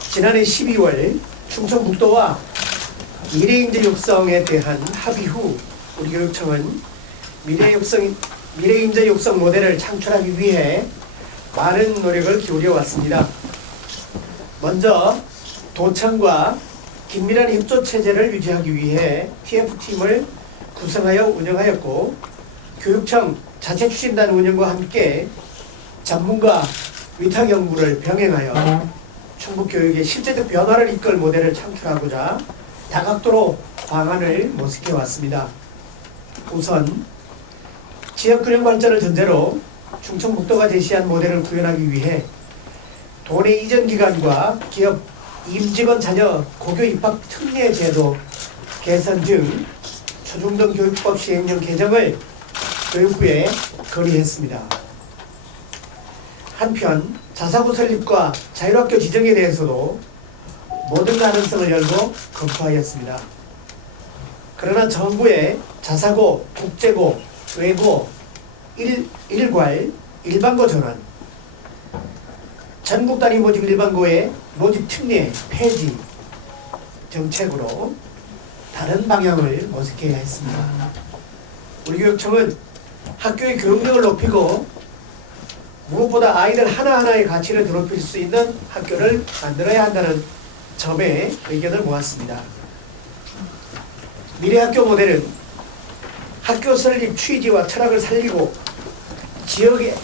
지난해 12월 충청북도와 미래인재 육성에 대한 합의 후 우리 교육청은 미래인재 육성 모델을 창출하기 위해 많은 노력을 기울여 왔습니다. 먼저 도청과 긴밀한 협조 체제를 유지하기 위해 TF팀을 구성하여 운영하였고, 교육청 자체 추진단 운영과 함께 전문가 위탁 연구를 병행하여 충북교육의 실제적 변화를 이끌 모델을 창출하고자 다각도로 방안을 모색해 왔습니다. 우선 지역균형 발전을 전제로 충청북도가 제시한 모델을 구현하기 위해 도내 이전 기관과 기업 임직원 자녀 고교 입학 특례 제도 개선 등 초중등 교육법 시행령 개정을 교육부에 건의했습니다. 한편 자사고 설립과 자율학교 지정에 대해서도 모든 가능성을 열고 검토하였습니다. 그러나 정부의 자사고, 국제고, 외고, 일괄, 일반고 전환, 전국 단위 모집 일반고의 모집 특례 폐지 정책으로 다른 방향을 모색해야 했습니다. 우리 교육청은 학교의 교육력을 높이고 무엇보다 아이들 하나하나의 가치를 드높일 수 있는 학교를 만들어야 한다는 점에 의견을 모았습니다. 미래학교 모델은 학교 설립 취지와 철학을 살리고 지역의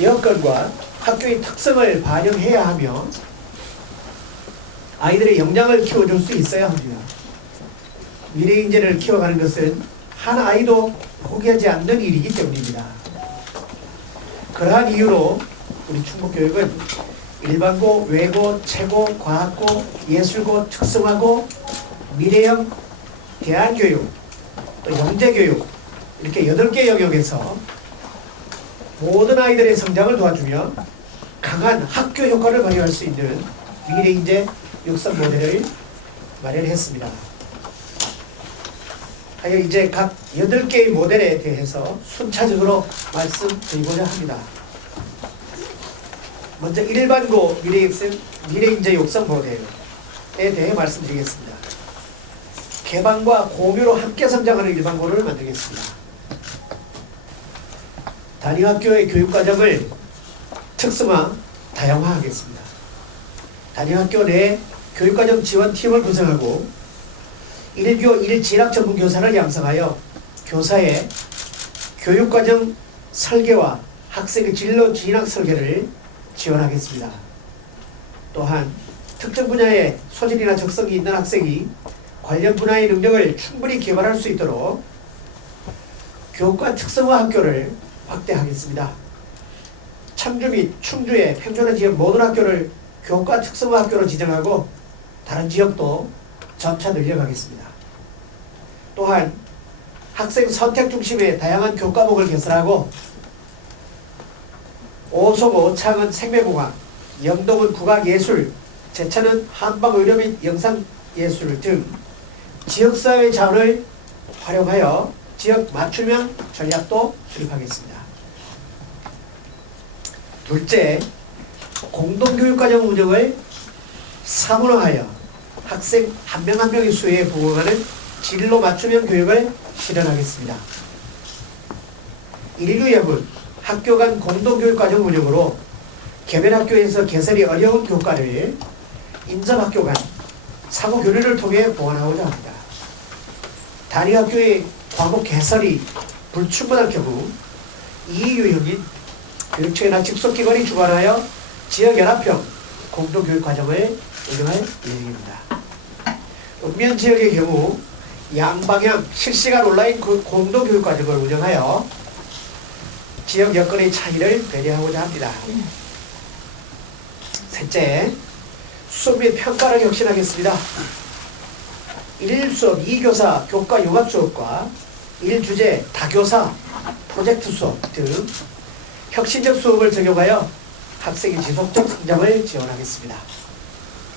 여건과 학교의 특성을 반영해야 하며 아이들의 역량을 키워줄 수 있어야 합니다. 미래인재를 키워가는 것은 한 아이도 포기하지 않는 일이기 때문입니다. 그러한 이유로 우리 충북교육은 일반고, 외고, 최고, 과학고, 예술고, 특성화고, 미래형 대안교육, 또 영재교육 이렇게 8개 영역에서 모든 아이들의 성장을 도와주며 강한 학교 효과를 발휘할 수 있는 미래인재 육성 모델을 마련했습니다. 하여 이제 각 8개의 모델에 대해서 순차적으로 말씀드리고자 합니다. 먼저 일반고 미래인재 육성 모델에 대해 말씀드리겠습니다. 개방과 공유로 함께 성장하는 일반고를 만들겠습니다. 단위학교의 교육과정을 특성화, 다양화하겠습니다. 단위학교 내 교육과정 지원팀을 구성하고 1교 1진학 전문교사를 양성하여 교사의 교육과정 설계와 학생의 진로 진학 설계를 지원하겠습니다. 또한 특정 분야의 소질이나 적성이 있는 학생이 관련 분야의 능력을 충분히 개발할 수 있도록 교과 특성화 학교를 확대하겠습니다. 청주 및 충주의 평촌화 지역 모든 학교를 교과 특성화 학교로 지정하고 다른 지역도 점차 늘려가겠습니다. 또한 학생 선택 중심의 다양한 교과목을 개설하고 오소고, 창은 생명공학, 영동은 국악예술, 제천은 한방의료 및 영상예술 등 지역사회 자원을 활용하여 지역 맞춤형 전략도 수립하겠습니다. 둘째, 공동교육과정 운영을 사문화하여 학생 한 명 한 명의 수요에 부응하는 진로 맞춤형 교육을 실현하겠습니다. 1류협은 학교 간 공동교육과정 운영으로 개별 학교에서 개설이 어려운 교과를 인접학교 간 상호 교류를 통해 보완하고자 합니다. 단위학교의 과목 개설이 불충분할 경우 2유형인 교육청이나 직속기관이 주관하여 지역연합형 공동교육과정을 운영할 예정입니다. 읍면 지역의 경우 양방향 실시간 온라인 공동교육과정을 운영하여 지역 여건의 차이를 배려하고자 합니다. 셋째, 수업 및 평가를 혁신하겠습니다. 1수업 2교사 교과 융합 수업과 1주제 다교사 프로젝트 수업 등 혁신적 수업을 적용하여 학생의 지속적 성장을 지원하겠습니다.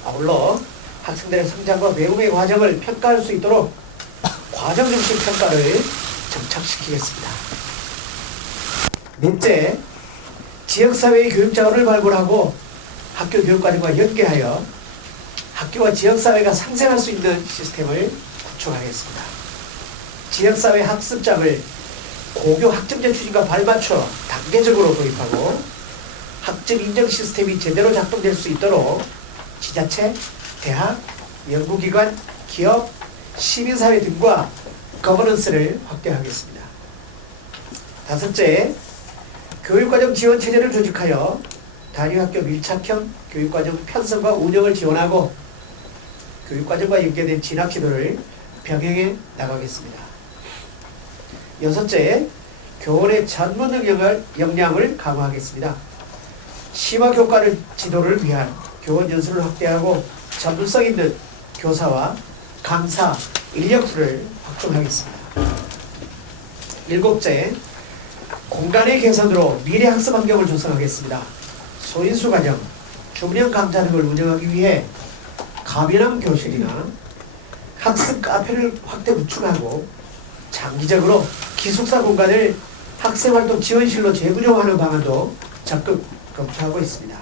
아울러 학생들의 성장과 배움의 과정을 평가할 수 있도록 과정 중심 평가를 정착시키겠습니다. 넷째, 지역사회의 교육자원을 발굴하고 학교 교육과정과 연계하여 학교와 지역사회가 상생할 수 있는 시스템을 구축하겠습니다. 지역사회 학습장을 고교 학점제 추진과 발맞춰 단계적으로 도입하고 학점 인정 시스템이 제대로 작동될 수 있도록 지자체, 대학, 연구기관, 기업, 시민사회 등과 거버넌스를 확대하겠습니다. 다섯째, 교육과정 지원체제를 조직하여 단위학교 밀착형 교육과정 편성과 운영을 지원하고 교육과정과 연계된 진학지도를 병행해 나가겠습니다. 여섯째, 교원의 전문 역량을 강화하겠습니다. 심화교과를 지도를 위한 교원 연수를 확대하고 전문성 있는 교사와 강사, 인력수를 확충하겠습니다. 일곱째, 공간의 개선으로 미래 학습 환경을 조성하겠습니다. 소인수 과정, 주문형 강좌 등을 운영하기 위해 가변함 교실이나 학습 카페를 확대 구축하고 장기적으로 기숙사 공간을 학생활동 지원실로 재구조하는 방안도 적극 검토하고 있습니다.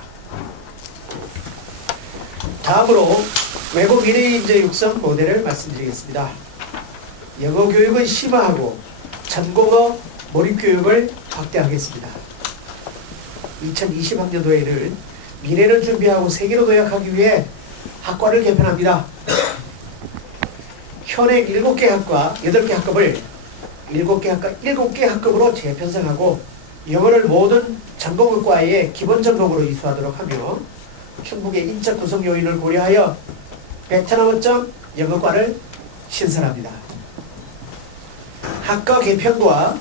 다음으로 외국 미래인재 육성 모델을 말씀드리겠습니다. 영어 교육은 심화하고 전공어 몰입교육을 확대하겠습니다. 2020학년도에는 미래를 준비하고 세계로 도약하기 위해 학과를 개편합니다. 현행 7개 학과 8개 학급을 7개 학과 7개 학급으로 재편성하고 영어를 모든 전공학과에 기본 전공으로 이수하도록 하며 충북의 인적 구성 요인을 고려하여 베트남어점 영어과를 신설합니다. 학과 개편과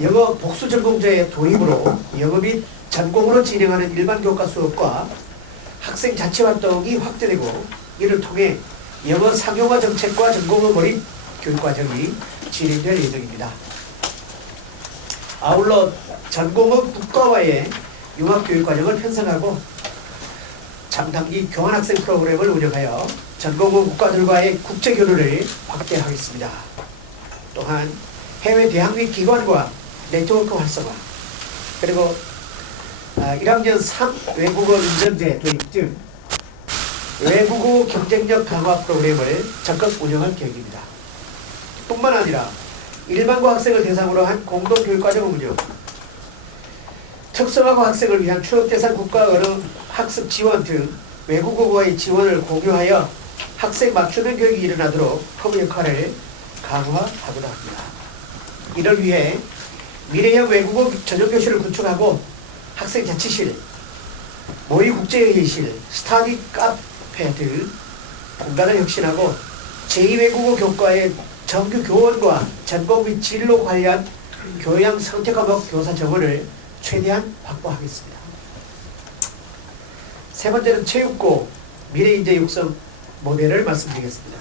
영어 복수 전공제의 도입으로 영어 및 전공으로 진행하는 일반 교과 수업과 학생 자치 활동이 확대되고 이를 통해 영어 상용화 정책과 전공어 몰입 교육과정이 진행될 예정입니다. 아울러 전공어 국가와의 융합교육과정을 편성하고 장단기 교환학생 프로그램을 운영하여 전공어 국가들과의 국제교류를 확대하겠습니다. 또한 해외 대학 및 기관과 네트워크 활성화, 그리고 1학년 3 외국어 인증제 도입 등 외국어 경쟁력 강화 프로그램을 적극 운영할 계획입니다. 뿐만 아니라 일반고 학생을 대상으로 한 공동교육과정 운영, 특성화고 학생을 위한 취업대상 국가 언어 학습 지원 등 외국어과의 지원을 공유하여 학생 맞춤형 교육이 일어나도록 허브 역할을 강화하고자 합니다. 이를 위해 미래형 외국어 전용교실을 구축하고 학생 자치실, 모의 국제회의실, 스터디 카페 등 공간을 혁신하고 제2외국어 교과의 정규 교원과 전공 및 진로 관련 교양 선택 과목 교사 정원을 최대한 확보하겠습니다. 세 번째는 체육고 미래인재 육성 모델을 말씀드리겠습니다.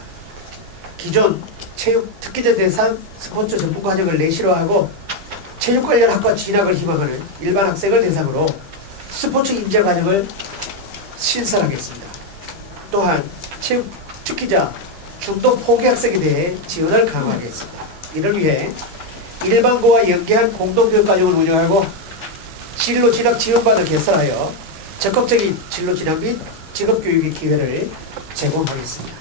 기존 체육 특기자 대상 스포츠 전문 과정을 내실화하고 체육 관련 학과 진학을 희망하는 일반 학생을 대상으로 스포츠 인재 과정을 신설하겠습니다. 또한 체육 특기자 중도 포기 학생에 대해 지원을 강화하겠습니다. 이를 위해 일반고와 연계한 공동교육 과정을 운영하고 진로 진학 지원반을 개설하여 적극적인 진로 진학 및 직업교육의 기회를 제공하겠습니다.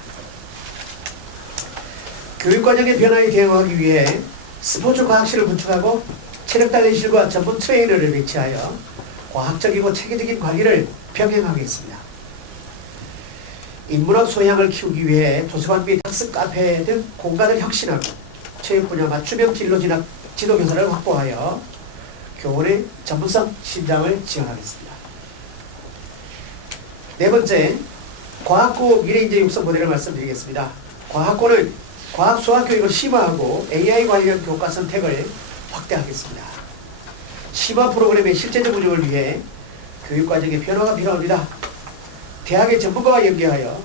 교육과정의 변화에 대응하기 위해 스포츠 과학실을 구축하고 체력단련실과 전문 트레이너를 배치하여 과학적이고 체계적인 관리를 병행하겠습니다. 인문학 소양을 키우기 위해 도서관 및 학습 카페 등 공간을 혁신하고 체육 분야 맞춤형 진로 진학 지도교사를 확보하여 교원의 전문성 신장을 지원하겠습니다. 네 번째, 과학고 미래인재 육성 모델을 말씀드리겠습니다. 과학고는 과학 수학 교육을 심화하고 AI 관련 교과 선택을 확대하겠습니다. 심화 프로그램의 실제적 운영을 위해 교육과정의 변화가 필요합니다. 대학의 전문가와 연계하여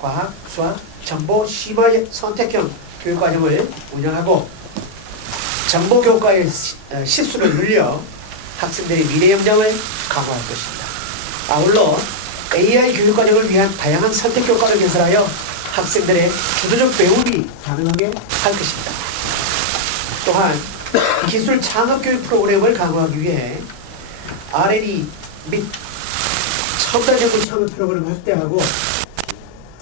과학, 수학, 정보, 심화 선택형 교육과정을 운영하고 정보교과의 시수를 늘려 학생들의 미래 역량을 강화할 것입니다. 아울러 AI 교육과정을 위한 다양한 선택교과를 개설하여 학생들의 주도적 배움이 가능하게 할 것입니다. 또한 기술 창업교육 프로그램을 강화하기 위해 R&D 및 첨단 연구 창업 프로그램을 확대하고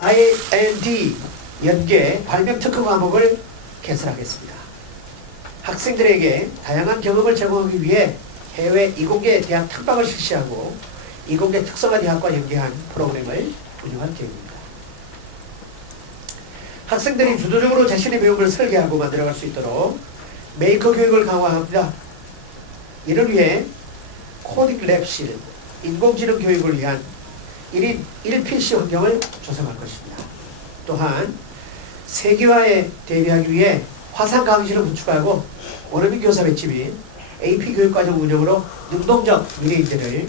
IND 연계 발명 특허 과목을 개설하겠습니다. 학생들에게 다양한 경험을 제공하기 위해 해외 이공계 대학 탐방을 실시하고 이공계 특성화 대학과 연계한 프로그램을 운영할 계획입니다. 학생들이 주도적으로 자신의 배움을 설계하고 만들어갈 수 있도록 메이커 교육을 강화합니다. 이를 위해 코딩 랩실, 인공지능 교육을 위한 1인 1PC 환경을 조성할 것입니다. 또한 세계화에 대비하기 위해 화상 강의실을 구축하고 원어민 교사 배치 및 AP 교육과정 운영으로 능동적 미래인재를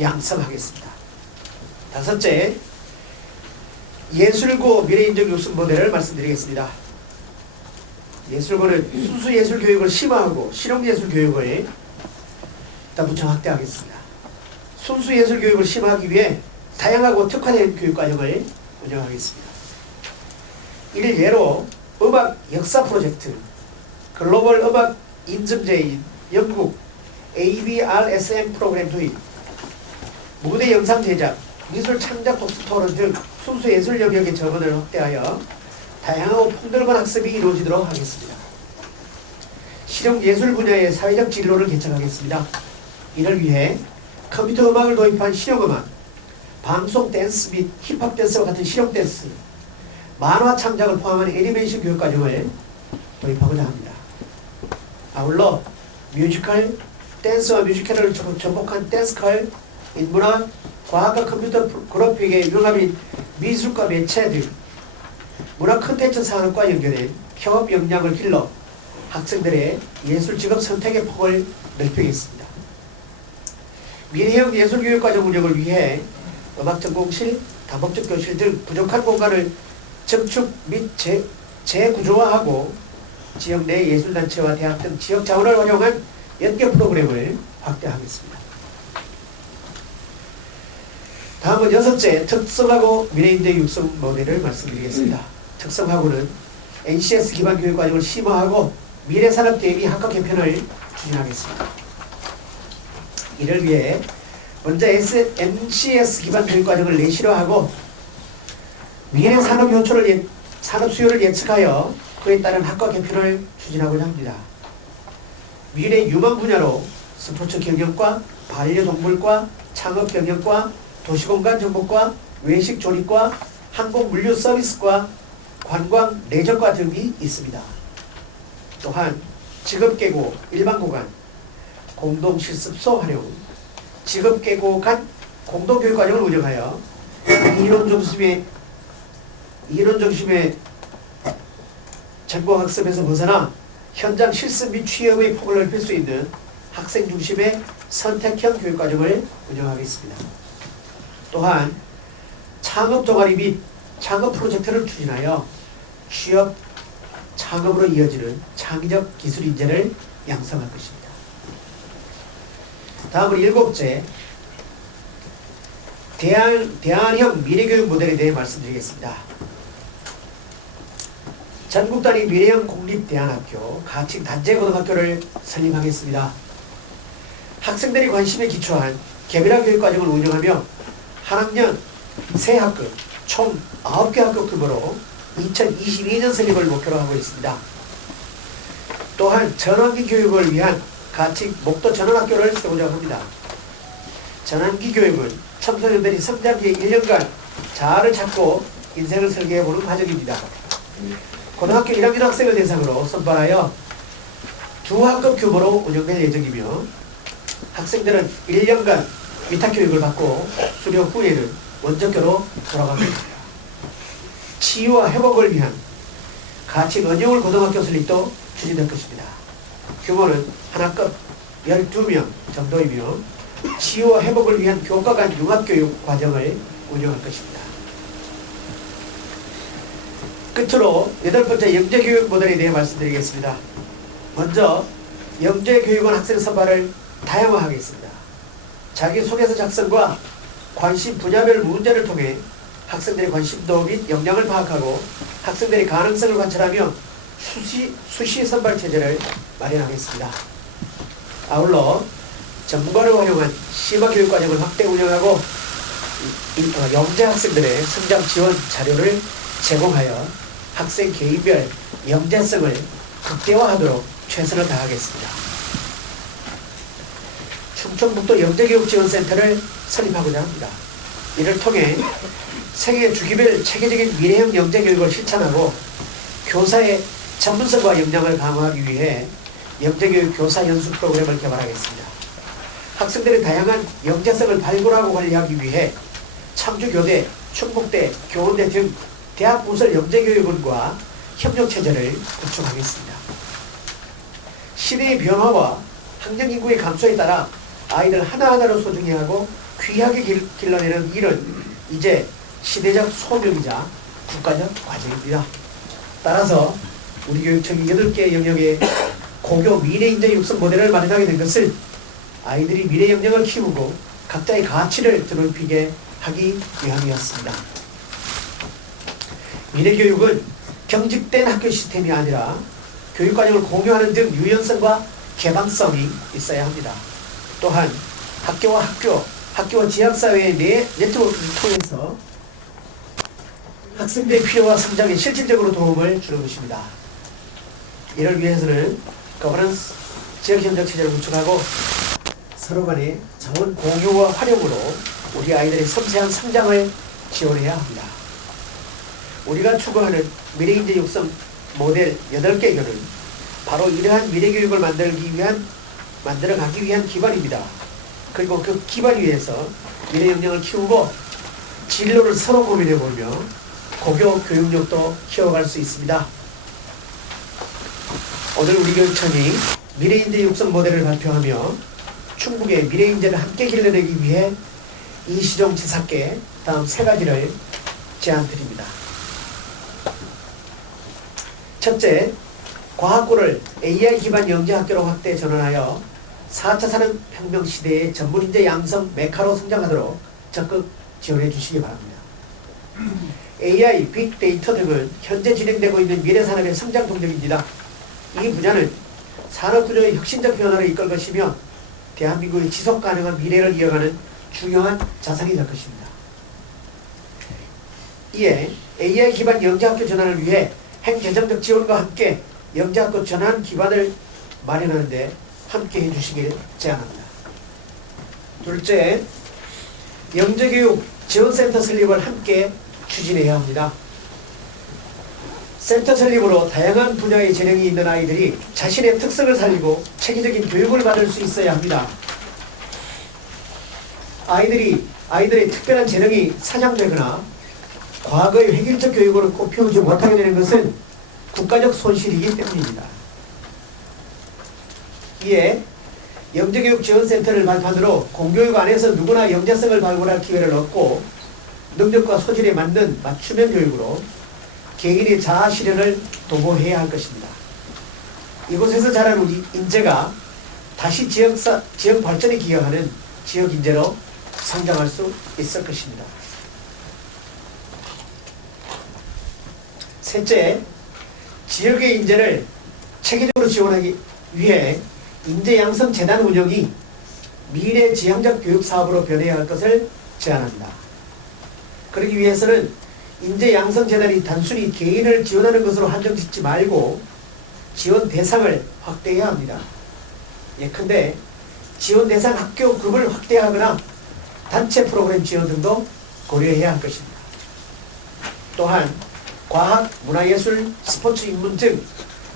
양성하겠습니다. 다섯째, 예술고 미래인재 육성 모델을 말씀드리겠습니다. 예술고는 순수예술 교육을 심화하고 실용예술 교육을 무척 확대하겠습니다. 순수예술 교육을 심화하기 위해 다양하고 특화된 교육과정을 운영하겠습니다. 이를 예로 음악 역사 프로젝트, 글로벌 음악 인증제인 영국 ABRSM 프로그램 도입, 무대 영상 제작, 미술 창작 독서 토론 등 순수 예술 영역의 접근을 확대하여 다양하고 폭넓은 학습이 이루어지도록 하겠습니다. 실용 예술 분야의 사회적 진로를 개척하겠습니다. 이를 위해 컴퓨터 음악을 도입한 실용음악, 방송 댄스 및 힙합 댄스와 같은 실용 댄스, 만화 창작을 포함한 애니메이션 교육과정을 도입하고자 합니다. 아울러 뮤지컬, 댄스와 뮤지컬을 접목한 댄스컬, 인문화, 과학과 컴퓨터 그래픽의 융합인 미술과 매체 등 문화 콘텐츠 산업과 연결된 협업 역량을 길러 학생들의 예술 직업 선택의 폭을 넓히겠습니다. 미래형 예술교육과정 운영을 위해 음악전공실, 다목적 교실 등 부족한 공간을 증축 및 재구조화하고 지역 내 예술단체와 대학 등 지역 자원을 활용한 연계 프로그램을 확대하겠습니다. 다음은 여섯째, 특성화고 미래인재 육성 모델을 말씀드리겠습니다. 특성화고는 NCS 기반 교육과정을 심화하고 미래산업 대비 학과 개편을 추진하겠습니다. 이를 위해 먼저 NCS 기반 교육과정을 내실화하고 미래산업 산업 수요를 예측하여 그에 따른 학과 개편을 추진하고자 합니다. 미래 유망 분야로 스포츠 경영과 반려동물과 창업 경영과 도시공간 정보과 외식 조리과 항공 물류 서비스과 관광 레저과 등이 있습니다. 또한 직업계고 일반고간, 공동실습소 활용, 직업계고 간 공동교육과정을 운영하여 이론 중심의 전공학습에서 벗어나 현장 실습 및 취업의 폭을 넓힐 수 있는 학생 중심의 선택형 교육과정을 운영하겠습니다. 또한 창업 동아리 및 창업 프로젝트를 추진하여 취업, 창업으로 이어지는 창의적 기술 인재를 양성할 것입니다. 다음은 일곱째, 대안형 미래교육 모델에 대해 말씀드리겠습니다. 전국 단위 미래형 공립대안학교, 가칭 단체고등학교를 설립하겠습니다. 학생들이 관심에 기초한 개별화 교육과정을 운영하며 한 학년 세 학급, 총 9개 학급 규모로 2022년 설립을 목표로 하고 있습니다. 또한 전환기 교육을 위한 가칭 목도 전환학교를 세우자 합니다. 전환기 교육은 청소년들이 성장 뒤에 1년간 자아를 찾고 인생을 설계해보는 과정입니다. 고등학교 1학년 학생을 대상으로 선발하여 2학급 규모로 운영될 예정이며 학생들은 1년간 위탁교육을 받고 수료 후에는 원적교로 돌아갑니다. 치유와 회복을 위한 가칭 언용을 고등학교 설립도 추진될 것입니다. 규모는 한 학급 12명 정도이며 치유와 회복을 위한 교과 간 융합교육 과정을 운영할 것입니다. 끝으로 여덟 번째 영재교육 모델에 대해 말씀드리겠습니다. 먼저 영재교육원 학생 선발을 다양화하겠습니다. 자기소개서 작성과 관심 분야별 문제를 통해 학생들의 관심도 및 역량을 파악하고 학생들의 가능성을 관찰하며 수시 선발 체제를 마련하겠습니다. 아울러 전문가를 활용한 심화교육과정을 확대 운영하고 영재 학생들의 성장 지원 자료를 제공하여 학생 개인별 영재성을 극대화하도록 최선을 다하겠습니다. 충청북도 영재교육지원센터를 설립하고자 합니다. 이를 통해 생애 주기별 체계적인 미래형 영재교육을 실천하고 교사의 전문성과 역량을 강화하기 위해 영재교육 교사 연수 프로그램을 개발하겠습니다. 학생들의 다양한 영재성을 발굴하고 관리하기 위해 청주교대, 충북대, 교원대 등 대학 부설 영재교육원과 협력체제를 구축하겠습니다. 시대의 변화와 학령인구의 감소에 따라 아이들 하나하나로 소중히 하고 귀하게 길러내는 일은 이제 시대적 소명이자 국가적 과제입니다. 따라서 우리 교육청이 8개 영역의 고교 미래인재 육성 모델을 마련하게 된 것은 아이들이 미래 역량을 키우고 각자의 가치를 드높이게 하기 위함이었습니다. 미래교육은 경직된 학교 시스템이 아니라 교육과정을 공유하는 등 유연성과 개방성이 있어야 합니다. 또한 학교와 학교와 지역사회의 네트워크를 통해서 학생들의 필요와 성장에 실질적으로 도움을 주는 것입니다. 이를 위해서는 거버넌스 지역협력 체제를 구축하고 서로 간의 자원 공유와 활용으로 우리 아이들의 섬세한 성장을 지원해야 합니다. 우리가 추구하는 미래인재 육성 모델 8개교는 바로 이러한 미래교육을 만들어가기 위한 기반입니다. 그리고 그 기반 위에서 미래 역량을 키우고 진로를 서로 고민해보며 고교 교육력도 키워갈 수 있습니다. 오늘 우리 교육청이 미래인재 육성 모델을 발표하며 충북의 미래인재를 함께 길러내기 위해 이시종 지사께 다음 3가지를 제안드립니다. 첫째, 과학고를 AI 기반 영재학교로 확대 전환하여 4차 산업혁명 시대의 전문인재 양성 메카로 성장하도록 적극 지원해 주시기 바랍니다. AI, 빅데이터 등은 현재 진행되고 있는 미래산업의 성장 동력입니다. 이 분야는 산업구조의 혁신적 변화를 이끌 것이며 대한민국의 지속가능한 미래를 이어가는 중요한 자산이 될 것입니다. 이에 AI 기반 영재학교 전환을 위해 행재정적 지원과 함께 영재학교 전환 기반을 마련하는 데 함께 해주시길 제안합니다. 둘째, 영재교육 지원센터 설립을 함께 추진해야 합니다. 센터 설립으로 다양한 분야의 재능이 있는 아이들이 자신의 특성을 살리고 체계적인 교육을 받을 수 있어야 합니다. 아이들의 특별한 재능이 사장되거나 과거의 획일적 교육으로 꼽혀오지 못하게 되는 것은 국가적 손실이기 때문입니다. 이에 영재교육지원센터를 발판으로 공교육 안에서 누구나 영재성을 발굴할 기회를 얻고 능력과 소질에 맞는 맞춤형 교육으로 개인의 자아 실현을 도모해야 할 것입니다. 이곳에서 자란 우리 인재가 다시 지역 발전에 기여하는 지역 인재로 성장할 수 있을 것입니다. 셋째, 지역의 인재를 체계적으로 지원하기 위해 인재양성재단 운영이 미래지향적 교육사업으로 변해야 할 것을 제안합니다. 그러기 위해서는 인재양성재단이 단순히 개인을 지원하는 것으로 한정짓지 말고 지원 대상을 확대해야 합니다. 예컨대 지원 대상 학교급을 확대하거나 단체 프로그램 지원 등도 고려해야 할 것입니다. 또한 과학, 문화예술, 스포츠 입문 등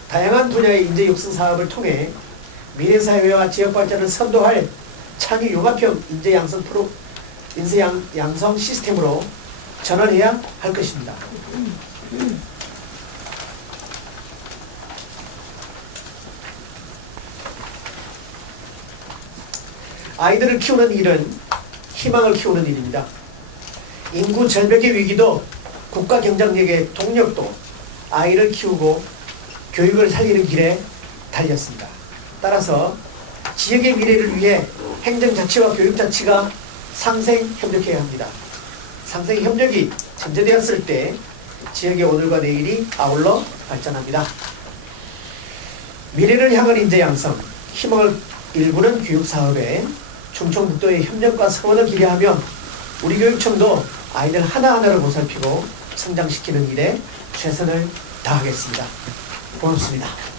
다양한 분야의 인재 육성 사업을 통해 미래사회와 지역발전을 선도할 창의 융합형 인재 양성 시스템으로 전환해야 할 것입니다. 아이들을 키우는 일은 희망을 키우는 일입니다. 인구 절벽의 위기도 국가 경쟁력의 동력도 아이를 키우고 교육을 살리는 길에 달렸습니다. 따라서 지역의 미래를 위해 행정자치와 교육자치가 상생협력해야 합니다. 상생협력이 전제되었을 때 지역의 오늘과 내일이 아울러 발전합니다. 미래를 향한 인재 양성, 희망을 일구는 교육사업에 충청북도의 협력과 성원을 기대하며 우리 교육청도 아이들 하나하나를 보살피고 성장시키는 일에 최선을 다하겠습니다. 고맙습니다.